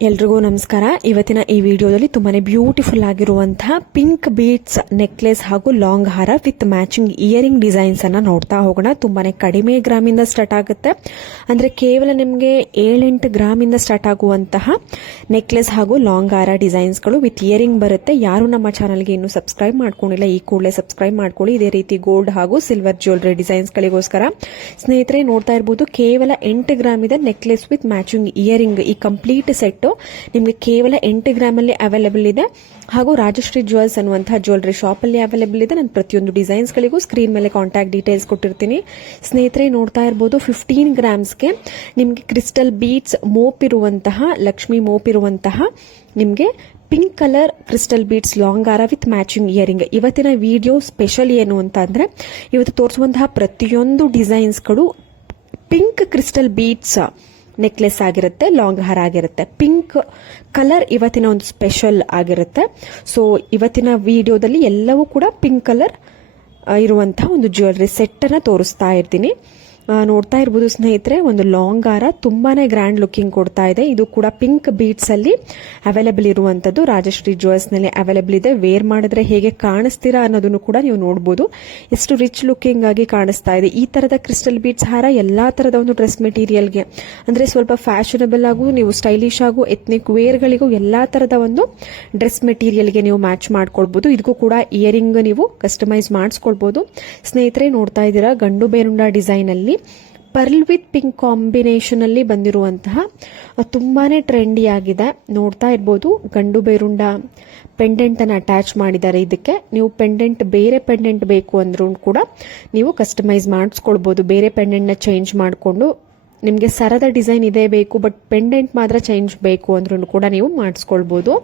ಎಲ್ರಿಗೂ ನಮಸ್ಕಾರ. ಇವತ್ತಿನ ಈ ವಿಡಿಯೋದಲ್ಲಿ ತುಂಬಾನೇ ಬ್ಯೂಟಿಫುಲ್ ಆಗಿರುವಂತಹ ಪಿಂಕ್ ಬೀಡ್ಸ್ ನೆಕ್ಲೆಸ್ ಹಾಗೂ ಲಾಂಗ್ ಹಾರ ವಿತ್ ಮ್ಯಾಚಿಂಗ್ ಇಯರಿಂಗ್ ಡಿಸೈನ್ಸ್ ಅನ್ನ ನೋಡ್ತಾ ಹೋಗೋಣ. ತುಂಬಾನೇ ಕಡಿಮೆ ಗ್ರಾಮಿಂದ ಸ್ಟಾರ್ಟ್ ಆಗುತ್ತೆ, ಅಂದ್ರೆ ಕೇವಲ ನಿಮಗೆ 7-8 ಗ್ರಾಮಿಂದ ಸ್ಟಾರ್ಟ್ ಆಗುವಂತಹ ನೆಕ್ಲೆಸ್ ಹಾಗೂ ಲಾಂಗ್ ಹಾರ ಡಿಸೈನ್ಸ್ ಗಳು ವಿತ್ ಇಯರಿಂಗ್ ಬರುತ್ತೆ. ಯಾರು ನಮ್ಮ ಚಾನಲ್ಗೆ ಇನ್ನೂ ಸಬ್ಸ್ಕ್ರೈಬ್ ಮಾಡ್ಕೊಂಡಿಲ್ಲ, ಈ ಕೂಡಲೇ ಸಬ್ಸ್ಕ್ರೈಬ್ ಮಾಡ್ಕೊಳ್ಳಿ. ಇದೇ ರೀತಿ ಗೋಲ್ಡ್ ಹಾಗೂ ಸಿಲ್ವರ್ ಜ್ಯುವೆಲರಿ ಡಿಸೈನ್ಸ್ ಗಳಿಗೋಸ್ಕರ ಸ್ನೇಹಿತರೆ ನೋಡ್ತಾ ಇರಬಹುದು. ಕೇವಲ 8 ಗ್ರಾಮ್ ಇದೆ ನೆಕ್ಲೆಸ್ ವಿತ್ ಮ್ಯಾಚಿಂಗ್ ಇಯರಿಂಗ್. ಈ ಕಂಪ್ಲೀಟ್ ಸೆಟ್ ನಿಮಗೆ ಕೇವಲ 8 ಗ್ರಾಮ್ ಅಲ್ಲಿ ಅವೈಲೇಬಲ್ ಇದೆ ಹಾಗೂ ರಾಜಶ್ರೀ ಜ್ಯುವೆಲ್ಸ್ ಅನ್ನುವಂತಹ ಜ್ಯುವೆಲರಿ ಶಾಪ್ ಅಲ್ಲಿ ಅವೈಲೇಬಲ್ ಇದೆ. ನಾನು ಪ್ರತಿಯೊಂದು ಡಿಸೈನ್ಸ್ ಗಳಿಗೂ ಸ್ಕ್ರೀನ್ ಮೇಲೆ ಕಾಂಟ್ಯಾಕ್ಟ್ ಡೀಟೇಲ್ಸ್ ಕೊಟ್ಟಿರ್ತೀನಿ. ಸ್ನೇಹಿತರೆ ನೋಡ್ತಾ ಇರಬಹುದು 15 ಗ್ರಾಮ್ಸ್ಗೆ ನಿಮಗೆ ಕ್ರಿಸ್ಟಲ್ ಬೀಡ್ಸ್ ಮೋಪ್ ಇರುವಂತಹ, ಲಕ್ಷ್ಮಿ ಮೋಪ್ ಇರುವಂತಹ ನಿಮಗೆ pink colour crystal beads long ಹಾರ ವಿತ್ ಮ್ಯಾಚಿಂಗ್ ಇಯರಿಂಗ್. ಇವತ್ತಿನ ವಿಡಿಯೋ ಸ್ಪೆಷಲ್ ಏನು ಅಂತ ಅಂದ್ರೆ, ಇವತ್ತು ತೋರಿಸುವಂತಹ ಪ್ರತಿಯೊಂದು ಡಿಸೈನ್ಸ್ಗಳು ಪಿಂಕ್ ಕ್ರಿಸ್ಟಲ್ ಬೀಡ್ಸ್ ನೆಕ್ಲೆಸ್ ಆಗಿರುತ್ತೆ, ಲಾಂಗ್ ಹಾರ ಆಗಿರುತ್ತೆ. ಪಿಂಕ್ ಕಲರ್ ಇವತ್ತಿನ ಒಂದು ಸ್ಪೆಷಲ್ ಆಗಿರುತ್ತೆ. ಸೊ ಇವತ್ತಿನ ವಿಡಿಯೋದಲ್ಲಿ ಎಲ್ಲವೂ ಕೂಡ ಪಿಂಕ್ ಕಲರ್ ಇರುವಂತಹ ಒಂದು ಜ್ಯುವೆಲರಿ ಸೆಟ್ ಅನ್ನ ತೋರಿಸ್ತಾ ಇರ್ತೀನಿ. ನೋಡ್ತಾ ಇರಬಹುದು ಸ್ನೇಹಿತರೆ, ಒಂದು ಲಾಂಗ್ ಹಾರ ತುಂಬಾನೇ ಗ್ರ್ಯಾಂಡ್ ಲುಕಿಂಗ್ ಕೊಡ್ತಾ ಇದೆ. ಇದು ಕೂಡ ಪಿಂಕ್ ಬೀಡ್ಸ್ ಅಲ್ಲಿ ಅವೈಲೇಬಲ್ ಇರುವಂತದ್ದು, ರಾಜಶ್ರೀ ಜ್ಯುವೆಲ್ಸ್ ನಲ್ಲಿ ಅವೈಲೇಬಲ್ ಇದೆ. ವೇರ್ ಮಾಡಿದ್ರೆ ಹೇಗೆ ಕಾಣಿಸ್ತೀರಾ ಅನ್ನೋದನ್ನು ಕೂಡ ನೀವು ನೋಡಬಹುದು. ಎಷ್ಟು ರಿಚ್ ಲುಕಿಂಗ್ ಆಗಿ ಕಾಣಿಸ್ತಾ ಇದೆ. ಈ ತರದ ಕ್ರಿಸ್ಟಲ್ ಬೀಡ್ಸ್ ಹಾರ ಎಲ್ಲಾ ತರದ ಒಂದು ಡ್ರೆಸ್ ಮೆಟೀರಿಯಲ್ಗೆ, ಅಂದ್ರೆ ಸ್ವಲ್ಪ ಫ್ಯಾಷನಬಲ್ ಆಗು, ನೀವು ಸ್ಟೈಲಿಶ್ ಆಗು, ಎಥ್ನಿಕ್ ವೇರ್ ಗಳಿಗೂ ಎಲ್ಲಾ ತರದ ಒಂದು ಡ್ರೆಸ್ ಮೆಟೀರಿಯಲ್ಗೆ ನೀವು ಮ್ಯಾಚ್ ಮಾಡ್ಕೊಳ್ಬಹುದು. ಇದಕ್ಕೂ ಕೂಡ ಇಯರಿಂಗ್ ನೀವು ಕಸ್ಟಮೈಸ್ ಮಾಡಿಸ್ಕೊಳ್ಬಹುದು. ಸ್ನೇಹಿತರೆ ನೋಡ್ತಾ ಇದ್ದೀರಾ, ಗಂಡು ಬೇರುಂಡ ಡಿಸೈನ್ ಅಲ್ಲಿ ಪರ್ಲ್ ವಿತ್ ಪಿಂಕ್ ಕಾಂಬಿನೇಷನ್ ಅಲ್ಲಿ ಬಂದಿರುವಂತಹ ತುಂಬಾನೇ ಟ್ರೆಂಡಿ ಆಗಿದೆ. ನೋಡ್ತಾ ಇರಬಹುದು, ಗಂಡು ಬೇರುಂಡ ಪೆಂಡೆಂಟ್ ಅನ್ನು ಅಟ್ಯಾಚ್ ಮಾಡಿದ್ದಾರೆ. ಇದಕ್ಕೆ ನೀವು ಪೆಂಡೆಂಟ್, ಬೇರೆ ಪೆಂಡೆಂಟ್ ಬೇಕು ಅಂದ್ರೂ ಕೂಡ ನೀವು ಕಸ್ಟಮೈಸ್ ಮಾಡಿಸ್ಕೊಳ್ಬಹುದು. ಬೇರೆ ಪೆಂಡೆಂಟ್ ನ ಚೇಂಜ್ ಮಾಡಿಕೊಂಡು, ನಿಮಗೆ ಸರದ ಡಿಸೈನ್ ಇದೇ ಬೇಕು ಬಟ್ ಪೆಂಡೆಂಟ್ ಮಾತ್ರ ಚೇಂಜ್ ಬೇಕು ಅಂದ್ರೂ ಕೂಡ ನೀವು ಮಾಡಿಸ್ಕೊಳ್ಬಹುದು.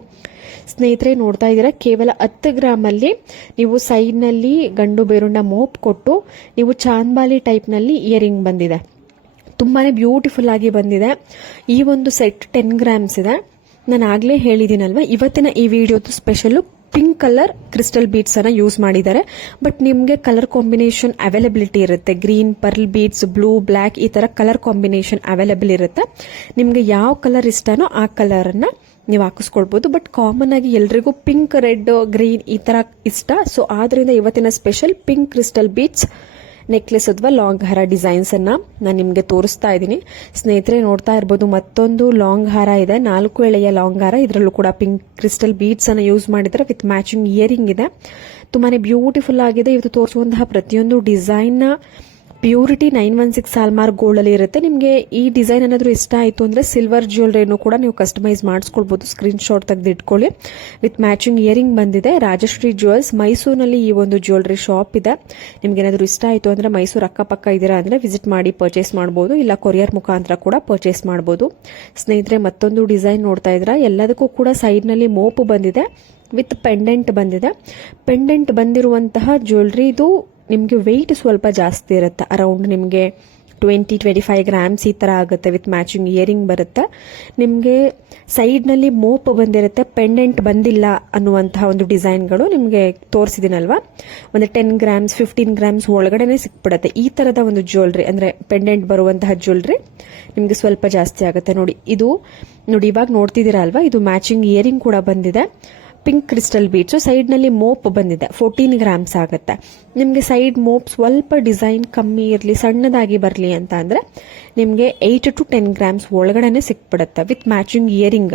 ಸ್ನೇಹಿತರೆ ನೋಡ್ತಾ ಇದ್ದೀರಾ, ಕೇವಲ 10 ಗ್ರಾಮ್ ಅಲ್ಲಿ ನೀವು ಸೈಡ್ ನಲ್ಲಿ ಗಂಡು ಬೇರುಂಡ ಮೋಪ್ ಕೊಟ್ಟು ನೀವು ಚಾಂದ್ಬಾಲಿ ಟೈಪ್ ನಲ್ಲಿ ಇಯರಿಂಗ್ ಬಂದಿದೆ. ತುಂಬಾನೇ ಬ್ಯೂಟಿಫುಲ್ ಆಗಿ ಬಂದಿದೆ. ಈ ಒಂದು ಸೆಟ್ 10 ಗ್ರಾಮ್ಸ್ ಇದೆ. ನಾನು ಆಗ್ಲೇ ಹೇಳಿದ್ದೀನಲ್ವಾ, ಇವತ್ತಿನ ಈ ವಿಡಿಯೋದು special pink colour crystal beads ಅನ್ನ ಯೂಸ್ ಮಾಡಿದ್ದಾರೆ. ಬಟ್ ನಿಮಗೆ ಕಲರ್ ಕಾಂಬಿನೇಷನ್ ಅವೈಲಬಿಲಿಟಿ ಇರುತ್ತೆ. Green, pearl beads, blue, black, ಈ ತರ ಕಲರ್ ಕಾಂಬಿನೇಷನ್ ಅವೈಲಬಲ್ ಇರುತ್ತೆ. ನಿಮ್ಗೆ ಯಾವ ಕಲರ್ ಇಷ್ಟನೋ ಆ ಕಲರ್ ಅನ್ನ ನೀವು ಹಾಕಿಸ್ಕೊಳ್ಬಹುದು. ಬಟ್ ಕಾಮನ್ ಆಗಿ ಎಲ್ರಿಗೂ ಪಿಂಕ್, ರೆಡ್, ಗ್ರೀನ್ ಈ ತರ ಇಷ್ಟ. ಸೊ ಆದ್ರಿಂದ ಇವತ್ತಿನ special pink crystal beads necklace ಅಥವಾ ಲಾಂಗ್ ಹಾರ ಡಿಸೈನ್ಸ್ ಅನ್ನ ನಾನು ನಿಮಗೆ ತೋರಿಸ್ತಾ ಇದ್ದೀನಿ. ಸ್ನೇಹಿತರೆ ನೋಡ್ತಾ ಇರಬಹುದು, ಮತ್ತೊಂದು ಲಾಂಗ್ ಹಾರ ಇದೆ, 4 ಎಳೆಯ ಲಾಂಗ್ ಹಾರ. ಇದರಲ್ಲೂ ಕೂಡ ಪಿಂಕ್ ಕ್ರಿಸ್ಟಲ್ ಬೀಡ್ಸ್ ಅನ್ನ ಯೂಸ್ ಮಾಡಿದ್ರೆ ವಿತ್ ಮ್ಯಾಚಿಂಗ್ ಇಯರಿಂಗ್ ಇದೆ. ತುಂಬಾನೇ ಬ್ಯೂಟಿಫುಲ್ ಆಗಿದೆ. ಇವತ್ತು ತೋರಿಸುವಂತಹ ಪ್ರತಿಯೊಂದು ಡಿಸೈನ್ ನ ಪ್ಯೂರಿಟಿ 916 ಹಾಲ್ಮಾರ್ಕ್ ಗೋಲ್ಡ್ ಅಲ್ಲಿ ಇರುತ್ತೆ. ನಿಮಗೆ ಈ ಡಿಸೈನ್ ಏನಾದರೂ ಇಷ್ಟ ಆಯಿತು ಅಂದ್ರೆ ಸಿಲ್ವರ್ ಜ್ಯುವೆಲರಿನೂ ಕೂಡ ನೀವು ಕಸ್ಟಮೈಸ್ ಮಾಡಿಸ್ಕೊಳ್ಬಹುದು. ಸ್ಕ್ರೀನ್ ಶಾಟ್ ತೆಗೆದು ಇಟ್ಕೊಳ್ಳಿ. ವಿತ್ ಮ್ಯಾಚಿಂಗ್ ಇಯರಿಂಗ್ ಬಂದಿದೆ. ರಾಜಶ್ರೀ ಜ್ಯುವೆಲ್ಸ್ ಮೈಸೂರಿನಲ್ಲಿ ಈ ಒಂದು ಜ್ಯುವೆಲರಿ ಶಾಪ್ ಇದೆ. ನಿಮ್ಗೆ ಏನಾದರೂ ಇಷ್ಟ ಆಯಿತು ಅಂದ್ರೆ ಮೈಸೂರು ಅಕ್ಕಪಕ್ಕ ಇದ್ದೀರಾ ಅಂದ್ರೆ ವಿಸಿಟ್ ಮಾಡಿ ಪರ್ಚೇಸ್ ಮಾಡಬಹುದು, ಇಲ್ಲ ಕೊರಿಯರ್ ಮುಖಾಂತರ ಕೂಡ ಪರ್ಚೇಸ್ ಮಾಡಬಹುದು. ಸ್ನೇಹಿತರೆ ಮತ್ತೊಂದು ಡಿಸೈನ್ ನೋಡ್ತಾ ಇದ್ರ, ಎಲ್ಲದಕ್ಕೂ ಕೂಡ ಸೈಡ್ ನಲ್ಲಿ ಮೋಪು ಬಂದಿದೆ, ವಿತ್ ಪೆಂಡೆಂಟ್ ಬಂದಿದೆ. ಪೆಂಡೆಂಟ್ ಬಂದಿರುವಂತಹ ಜ್ಯುವೆಲರಿ ಇದು ನಿಮಗೆ ವೆಯ್ಟ್ ಸ್ವಲ್ಪ ಜಾಸ್ತಿ ಇರುತ್ತೆ. ಅರೌಂಡ್ ನಿಮಗೆ 20-25 ಗ್ರಾಮ್ಸ್ ಈ ತರ ಆಗುತ್ತೆ. ವಿತ್ ಮ್ಯಾಚಿಂಗ್ ಇಯರಿಂಗ್ ಬರುತ್ತೆ. ನಿಮಗೆ ಸೈಡ್ ನಲ್ಲಿ ಮೋಪ್ ಬಂದಿರುತ್ತೆ, ಪೆಂಡೆಂಟ್ ಬಂದಿಲ್ಲ ಅನ್ನುವಂತಹ ಒಂದು ಡಿಸೈನ್ಗಳು ನಿಮಗೆ ತೋರಿಸಿದಿನಲ್ವಾ. ಒಂದು 10 ಗ್ರಾಮ್ಸ್ 15 ಗ್ರಾಮ್ಸ್ ಒಳಗಡೆನೆ ಸಿಕ್ಬಿಡುತ್ತೆ. ಈ ತರದ ಒಂದು ಜ್ಯುವೆಲರಿ ಅಂದ್ರೆ ಪೆಂಡೆಂಟ್ ಬರುವಂತಹ ಜ್ಯುವೆಲರಿ ನಿಮಗೆ ಸ್ವಲ್ಪ ಜಾಸ್ತಿ ಆಗುತ್ತೆ. ನೋಡಿ ಇದು ನೋಡಿ, ಇವಾಗ ನೋಡ್ತಿದ್ದೀರಾ ಅಲ್ವಾ, ಇದು ಮ್ಯಾಚಿಂಗ್ ಇಯರಿಂಗ್ ಕೂಡ ಬಂದಿದೆ. ಪಿಂಕ್ ಕ್ರಿಸ್ಟಲ್ ಬೀಡ್ಸ್ ಸೈಡ್ ನಲ್ಲಿ ಮೋಪ್ ಬಂದಿದೆ. 14 ಗ್ರಾಮ್ಸ್ ಆಗುತ್ತೆ. ನಿಮಗೆ ಸೈಡ್ ಮೋಪ್ ಸ್ವಲ್ಪ ಡಿಸೈನ್ ಕಮ್ಮಿ ಇರಲಿ, ಸಣ್ಣದಾಗಿ ಬರಲಿ ಅಂತ ಅಂದ್ರೆ ನಿಮಗೆ 8 to 10 ಗ್ರಾಮ್ಸ್ ಒಳಗಡೆನೆ ಸಿಕ್ಬಿಡುತ್ತೆ. ವಿತ್ ಮ್ಯಾಚಿಂಗ್ ಇಯರಿಂಗ್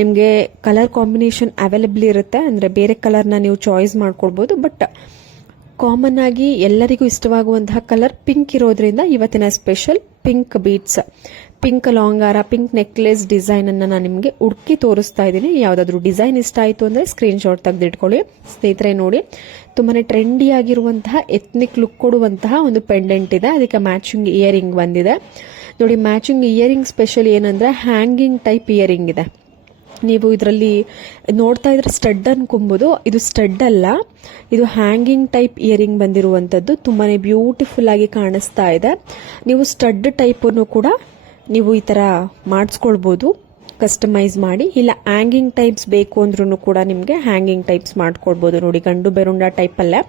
ನಿಮಗೆ ಕಲರ್ ಕಾಂಬಿನೇಷನ್ ಅವೈಲೇಬಲ್ ಇರುತ್ತೆ. ಅಂದ್ರೆ ಬೇರೆ ಕಲರ್ನ ನೀವು ಚಾಯ್ಸ್ ಮಾಡ್ಕೊಳ್ಬಹುದು. ಬಟ್ ಕಾಮನ್ ಆಗಿ ಎಲ್ಲರಿಗೂ ಇಷ್ಟವಾಗುವಂತಹ ಕಲರ್ ಪಿಂಕ್ ಇರೋದ್ರಿಂದ ಇವತ್ತಿನ special pink beads, pink long ಹಾರ, ಪಿಂಕ್ ನೆಕ್ಲೆಸ್ ಡಿಸೈನ್ ಅನ್ನ ನಾನು ನಿಮಗೆ ಹುಡುಕಿ ತೋರಿಸ್ತಾ ಇದ್ದೀನಿ. ಯಾವ್ದಾದ್ರು ಡಿಸೈನ್ ಇಷ್ಟ ಆಯ್ತು ಅಂದ್ರೆ ಸ್ಕ್ರೀನ್ ಶಾಟ್ ತೆಗೆದಿಟ್ಕೊಳ್ಳಿ. ಸ್ನೇಹಿತರೆ ನೋಡಿ, ತುಂಬಾನೇ ಟ್ರೆಂಡಿ ಆಗಿರುವಂತಹ ಎಥ್ನಿಕ್ ಲುಕ್ ಕೊಡುವಂತಹ ಒಂದು ಪೆಂಡೆಂಟ್ ಇದೆ. ಅದಕ್ಕೆ ಮ್ಯಾಚಿಂಗ್ ಇಯರಿಂಗ್ ಬಂದಿದೆ. ನೋಡಿ ಮ್ಯಾಚಿಂಗ್ ಇಯರಿಂಗ್ ಸ್ಪೆಷಲ್ ಏನಂದ್ರೆ ಹ್ಯಾಂಗಿಂಗ್ ಟೈಪ್ ಇಯರಿಂಗ್ ಇದೆ. ನೀವು ಇದರಲ್ಲಿ ನೋಡ್ತಾ ಇದ್ರೆ ಸ್ಟಡ್ ಅನ್ಕೊಂಬೋದು, ಇದು ಸ್ಟಡ್ ಅಲ್ಲ, ಇದು ಹ್ಯಾಂಗಿಂಗ್ ಟೈಪ್ ಇಯರಿಂಗ್ ಬಂದಿರುವಂತದ್ದು. ತುಂಬಾನೇ ಬ್ಯೂಟಿಫುಲ್ ಆಗಿ ಕಾಣಿಸ್ತಾ ಇದೆ. ನೀವು ಸ್ಟಡ್ ಟೈಪ್ ಅನ್ನು ಕೂಡ ನೀವು ಈ ತರ ಮಾಡಿಸ್ಕೊಳ್ಬಹುದು. ಕಸ್ಟಮೈಸ್ ಮಾಡಿ, ಇಲ್ಲ ಹ್ಯಾಂಗಿಂಗ್ ಟೈಪ್ಸ್ ಬೇಕು ಅಂದ್ರೂ ಕೂಡ ನಿಮಗೆ ಹ್ಯಾಂಗಿಂಗ್ ಟೈಪ್ಸ್ ಮಾಡ್ಕೊಳ್ಬೋದು. ನೋಡಿ, ಗಂಡು ಬೆರುಂಡ ಟೈಪ್ ಅಲ್ಲೇ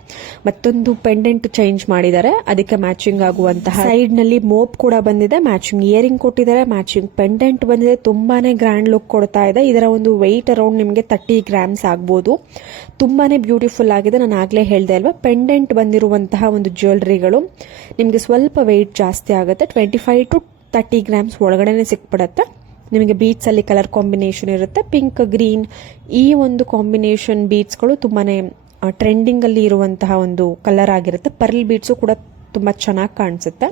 ಮತ್ತೊಂದು ಪೆಂಡೆಂಟ್ ಚೇಂಜ್ ಮಾಡಿದ್ದಾರೆ, ಅದಕ್ಕೆ ಮ್ಯಾಚಿಂಗ್ ಆಗುವಂತಹ ಸೈಡ್ ನಲ್ಲಿ ಮೋಪ್ ಕೂಡ ಬಂದಿದೆ, ಮ್ಯಾಚಿಂಗ್ ಇಯರಿಂಗ್ ಕೊಟ್ಟಿದ್ದಾರೆ, ಮ್ಯಾಚಿಂಗ್ ಪೆಂಡೆಂಟ್ ಬಂದಿದೆ. ತುಂಬಾನೇ ಗ್ರ್ಯಾಂಡ್ ಲುಕ್ ಕೊಡ್ತಾ ಇದೆ. ಇದರ ಒಂದು ವೆಯ್ಟ್ ಅರೌಂಡ್ ನಿಮಗೆ 30 ಗ್ರಾಮ್ಸ್ ಆಗ್ಬೋದು. ತುಂಬಾನೇ ಬ್ಯೂಟಿಫುಲ್ ಆಗಿದೆ. ನಾನು ಆಗ್ಲೇ ಹೇಳ್ದೆ ಅಲ್ವಾ, ಪೆಂಡೆಂಟ್ ಬಂದಿರುವಂತಹ ಒಂದು ಜ್ಯುವೆಲ್ರಿಗಳು ನಿಮಗೆ ಸ್ವಲ್ಪ ವೆಯ್ಟ್ ಜಾಸ್ತಿ ಆಗುತ್ತೆ. 25 to 30 ಗ್ರಾಮ್ಸ್ ಒಳಗಡೆನೆ ಸಿಕ್ಬಿಡತ್ತೆ. ನಿಮಗೆ ಬೀಟ್ಸ್ ಅಲ್ಲಿ ಕಲರ್ ಕಾಂಬಿನೇಷನ್ ಇರುತ್ತೆ, ಪಿಂಕ್ ಗ್ರೀನ್. ಈ ಒಂದು ಕಾಂಬಿನೇಷನ್ ಬೀಟ್ಸ್ಗಳು ತುಂಬಾನೇ ಟ್ರೆಂಡಿಂಗ್ ಅಲ್ಲಿ ಇರುವಂತಹ ಒಂದು ಕಲರ್ ಆಗಿರುತ್ತೆ. ಪರ್ಲ್ ಬೀಟ್ಸು ಕೂಡ ತುಂಬಾ ಚೆನ್ನಾಗಿ ಕಾಣಿಸುತ್ತೆ.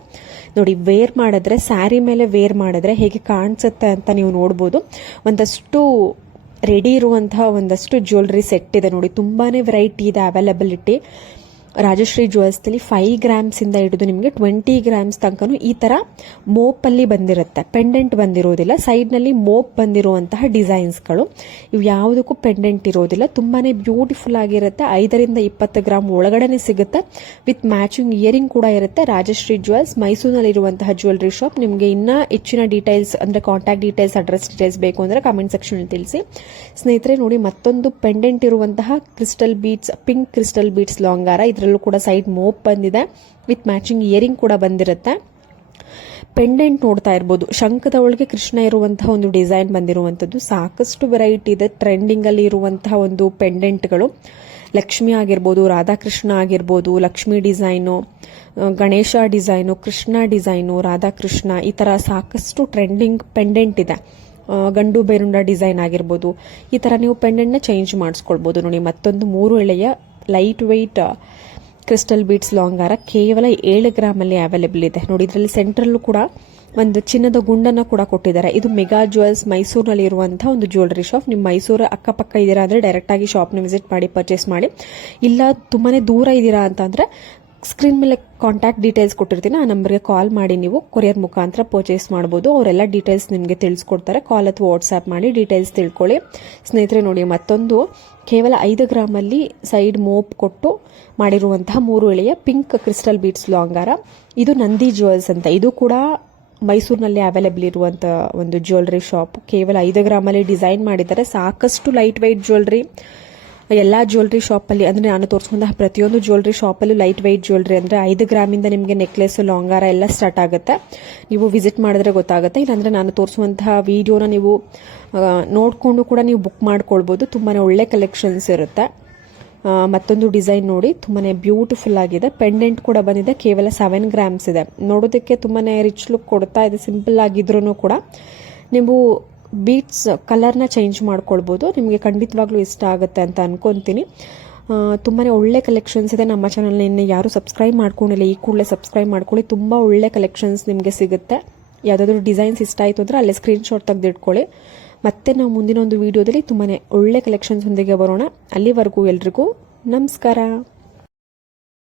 ನೋಡಿ, ವೇರ್ ಮಾಡಿದ್ರೆ, ಸ್ಯಾರಿ ಮೇಲೆ ವೇರ್ ಮಾಡಿದ್ರೆ ಹೇಗೆ ಕಾಣಿಸುತ್ತೆ ಅಂತ ನೀವು ನೋಡ್ಬೋದು. ಒಂದಷ್ಟು ರೆಡಿ ಇರುವಂತಹ ಒಂದಷ್ಟು ಜ್ಯುವೆಲ್ರಿ ಸೆಟ್ ಇದೆ ನೋಡಿ, ತುಂಬಾನೇ ವೆರೈಟಿ ಇದೆ, ಅವೈಲಬಿಲಿಟಿ. ರಾಜಶ್ರೀ ಜ್ಯುವೆಲ್ಸ್ನಲ್ಲಿ 5 ಗ್ರಾಮ್ಸ್ ಇಂದ ಹಿಡಿದು ನಿಮಗೆ 20 ಗ್ರಾಮ್ಸ್ ತನಕನೂ ಈ ತರ ಮೋಪ್ ಅಲ್ಲಿ ಬಂದಿರುತ್ತೆ. ಪೆಂಡೆಂಟ್ ಬಂದಿರೋದಿಲ್ಲ, ಸೈಡ್ ನಲ್ಲಿ ಮೋಪ್ ಬಂದಿರುವಂತಹ ಡಿಸೈನ್ಸ್ಗಳು. ಇವು ಯಾವುದಕ್ಕೂ ಪೆಂಡೆಂಟ್ ಇರೋದಿಲ್ಲ. ತುಂಬಾನೇ ಬ್ಯೂಟಿಫುಲ್ ಆಗಿರುತ್ತೆ. 5 ರಿಂದ 20 ಗ್ರಾಮ್ ಒಳಗಡೆನೆ ಸಿಗುತ್ತೆ. ವಿತ್ ಮ್ಯಾಚಿಂಗ್ ಇಯರಿಂಗ್ ಕೂಡ ಇರುತ್ತೆ. ರಾಜಶ್ರೀ ಜ್ಯುವೆಲ್ಸ್ ಮೈಸೂರಿನಲ್ಲಿ ಇರುವಂತಹ ಜ್ಯುವೆಲ್ರಿ ಶಾಪ್. ನಿಮಗೆ ಇನ್ನ ಹೆಚ್ಚಿನ ಡೀಟೇಲ್ಸ್ ಅಂದ್ರೆ ಕಾಂಟ್ಯಾಕ್ಟ್ ಡೀಟೇಲ್ಸ್, ಅಡ್ರೆಸ್ ಡೀಟೇಲ್ಸ್ ಬೇಕು ಅಂದ್ರೆ ಕಮೆಂಟ್ ಸೆಕ್ಷನ್ ತಿಳಿಸಿ. ಸ್ನೇಹಿತರೆ ನೋಡಿ, ಮತ್ತೊಂದು ಪೆಂಡೆಂಟ್ ಇರುವಂತಹ crystal beads, pink crystal beads long ಹಾರ. ಇದರಲ್ಲೂ ಕೂಡ ಸೈಡ್ ಮೋಪ್ ಬಂದಿದೆ, ವಿತ್ ಮ್ಯಾಚಿಂಗ್ ಇಯರಿಂಗ್ ಕೂಡ ಬಂದಿರುತ್ತೆ. ಪೆಂಡೆಂಟ್ ನೋಡ್ತಾ ಇರಬಹುದು, ಶಂಖದ ಒಳಗೆ ಕೃಷ್ಣ ಇರುವಂತಹ ಒಂದು ಡಿಸೈನ್ ಬಂದಿರುವಂತದ್ದು. ಸಾಕಷ್ಟು ವೆರೈಟಿ ಇದೆ. ಟ್ರೆಂಡಿಂಗ್ ಅಲ್ಲಿ ಇರುವಂತಹ ಒಂದು ಪೆಂಡೆಂಟ್ಗಳು, ಲಕ್ಷ್ಮಿ ಆಗಿರ್ಬೋದು, ರಾಧಾಕೃಷ್ಣ ಆಗಿರ್ಬೋದು, Lakshmi design, Ganesha design, Krishna design, Radhakrishna, ಈ ತರ ಸಾಕಷ್ಟು ಟ್ರೆಂಡಿಂಗ್ ಪೆಂಡೆಂಟ್ ಇದೆ. ಗಂಡು ಬೇರುಂಡ ಡಿಸೈನ್ ಆಗಿರ್ಬೋದು. ಈ ತರ ನೀವು ಪೆಂಡೆಂಟ್ ನ ಚೇಂಜ್ ಮಾಡಿಸ್ಕೊಳ್ಬಹುದು. ನೋಡಿ, ಮತ್ತೊಂದು 3 ಎಳೆಯ light weight crystal beads long ಹಾರ ಕೇವಲ 7 ಗ್ರಾಮ್ ಅಲ್ಲಿ ಅವೈಲೇಬಲ್ ಇದೆ. ನೋಡಿ, ಇದರಲ್ಲಿ ಸೆಂಟ್ರಲ್ಲೂ ಕೂಡ ಒಂದು ಚಿನ್ನದ ಗುಂಡನ್ನ ಕೂಡ ಕೊಟ್ಟಿದ್ದಾರೆ. ಇದು ಮೆಗಾ ಜ್ಯುವೆಲ್ಸ್ ಮೈಸೂರಿನಲ್ಲಿ ಇರುವಂತಹ ಒಂದು ಜ್ಯುವೆಲ್ರಿ ಶಾಪ್. ನೀವು ಮೈಸೂರು ಅಕ್ಕಪಕ್ಕ ಇದ್ದೀರಾ ಅಂದ್ರೆ ಡೈರೆಕ್ಟ್ ಆಗಿ ಶಾಪ್ನ ವಿಸಿಟ್ ಮಾಡಿ ಪರ್ಚೇಸ್ ಮಾಡಿ. ಇಲ್ಲ ತುಂಬಾನೇ ದೂರ ಇದ್ದೀರಾ ಅಂತಂದ್ರೆ ಸ್ಕ್ರೀನ್ ಮೇಲೆ ಕಾಂಟ್ಯಾಕ್ಟ್ ಡೀಟೇಲ್ಸ್ ಕೊಟ್ಟಿರ್ತೀನಿ, ಆ ನಂಬರ್ಗೆ ಕಾಲ್ ಮಾಡಿ ನೀವು ಕೊರಿಯರ್ ಮುಖಾಂತರ ಪರ್ಚೇಸ್ ಮಾಡಬಹುದು. ಅವರೆಲ್ಲ ಡೀಟೇಲ್ಸ್ ನಿಮಗೆ ತಿಳಿಸ್ಕೊಡ್ತಾರೆ. ಕಾಲ್ ಅಥವಾ ವಾಟ್ಸ್ಆಪ್ ಮಾಡಿ ಡೀಟೇಲ್ಸ್ ತಿಳ್ಕೊಳ್ಳಿ. ಸ್ನೇಹಿತರೆ ನೋಡಿ, ಮತ್ತೊಂದು ಕೇವಲ 5 ಗ್ರಾಮ್ ಅಲ್ಲಿ ಸೈಡ್ ಮೋಪ್ ಕೊಟ್ಟು ಮಾಡಿರುವಂತಹ 3 ಎಳೆಯ ಪಿಂಕ್ ಕ್ರಿಸ್ಟಲ್ ಬೀಟ್ಸ್ ಲಾಂಗ್ ಹಾರ. ಇದು ನಂದಿ ಜ್ಯುವೆಲ್ಸ್ ಅಂತ. ಇದು ಕೂಡ ಮೈಸೂರಿನಲ್ಲಿ ಅವೈಲೇಬಲ್ ಇರುವಂತಹ ಒಂದು ಜ್ಯುವೆಲ್ರಿ ಶಾಪ್. ಕೇವಲ 5 ಗ್ರಾಮ್ ಅಲ್ಲಿ ಡಿಸೈನ್ ಮಾಡಿದ್ದಾರೆ. ಸಾಕಷ್ಟು ಲೈಟ್ ವೈಟ್ ಜ್ಯುವೆಲ್ರಿ ಎಲ್ಲಾ ಜ್ಯುವೆಲ್ರಿ ಶಾಪ್ ಅಲ್ಲಿ, ಅಂದ್ರೆ ನಾನು ತೋರಿಸುವಂತಹ ಪ್ರತಿಯೊಂದು ಜ್ಯುವೆಲ್ರಿ ಶಾಪ್ ಅಲ್ಲೂ ಲೈಟ್ ವೈಟ್ ಜ್ಯುವೆಲ್ರಿ ಅಂದ್ರೆ 5 ಗ್ರಾಮ್ ಇಂದ ನಿಮಗೆ ನೆಕ್ಲೆಸ್, ಲಾಂಗ್ ಹಾರ ಎಲ್ಲ ಸ್ಟಾರ್ಟ್ ಆಗುತ್ತೆ. ನೀವು ವಿಸಿಟ್ ಮಾಡಿದ್ರೆ ಗೊತ್ತಾಗುತ್ತೆ. ಇಲ್ಲಾಂದ್ರೆ ನಾನು ತೋರಿಸುವಂತಹ ವಿಡಿಯೋನ ನೀವು ನೋಡ್ಕೊಂಡು ಕೂಡ ನೀವು ಬುಕ್ ಮಾಡ್ಕೊಳ್ಬಹುದು. ತುಂಬಾನೇ ಒಳ್ಳೆ ಕಲೆಕ್ಷನ್ಸ್ ಇರುತ್ತೆ. ಮತ್ತೊಂದು ಡಿಸೈನ್ ನೋಡಿ, ತುಂಬಾನೇ ಬ್ಯೂಟಿಫುಲ್ ಆಗಿದೆ. ಪೆಂಡೆಂಟ್ ಕೂಡ ಬಂದಿದೆ. ಕೇವಲ 7 ಗ್ರಾಮ್ಸ್ ಇದೆ. ನೋಡೋದಕ್ಕೆ ತುಂಬಾನೇ ರಿಚ್ ಲುಕ್ ಕೊಡ್ತಾ ಇದೆ. ಸಿಂಪಲ್ ಆಗಿದ್ರು ಕೂಡ ನೀವು ಬೀಟ್ಸ್ ಕಲರ್ನ ಚೇಂಜ್ ಮಾಡ್ಕೊಳ್ಬಹುದು. ನಿಮಗೆ ಖಂಡಿತವಾಗ್ಲೂ ಇಷ್ಟ ಆಗುತ್ತೆ ಅಂತ ಅನ್ಕೊಂತೀನಿ. ತುಂಬಾನೇ ಒಳ್ಳೆ ಕಲೆಕ್ಷನ್ಸ್ ಇದೆ. ನಮ್ಮ ಚಾನಲ್ನ ಇನ್ನು ಯಾರು ಸಬ್ಸ್ಕ್ರೈಬ್ ಮಾಡ್ಕೊಂಡಿಲ್ಲ, ಈ ಕೂಡಲೇ ಸಬ್ಸ್ಕ್ರೈಬ್ ಮಾಡ್ಕೊಳ್ಳಿ. ತುಂಬಾ ಒಳ್ಳೆ ಕಲೆಕ್ಷನ್ಸ್ ನಿಮಗೆ ಸಿಗುತ್ತೆ. ಯಾವುದಾದ್ರೂ ಡಿಸೈನ್ಸ್ ಇಷ್ಟ ಆಯಿತು ಅಂದ್ರೆ ಅಲ್ಲೇ ಸ್ಕ್ರೀನ್ ಶಾಟ್ ತೆಗೆದಿಟ್ಕೊಳ್ಳಿ. ಮತ್ತೆ ನಾವು ಮುಂದಿನ ಒಂದು ವಿಡಿಯೋದಲ್ಲಿ ತುಂಬಾನೇ ಒಳ್ಳೆ ಕಲೆಕ್ಷನ್ಸ್ ಹೊಂದಿಗೆ ಬರೋಣ. ಅಲ್ಲಿವರೆಗೂ ಎಲ್ರಿಗೂ ನಮಸ್ಕಾರ.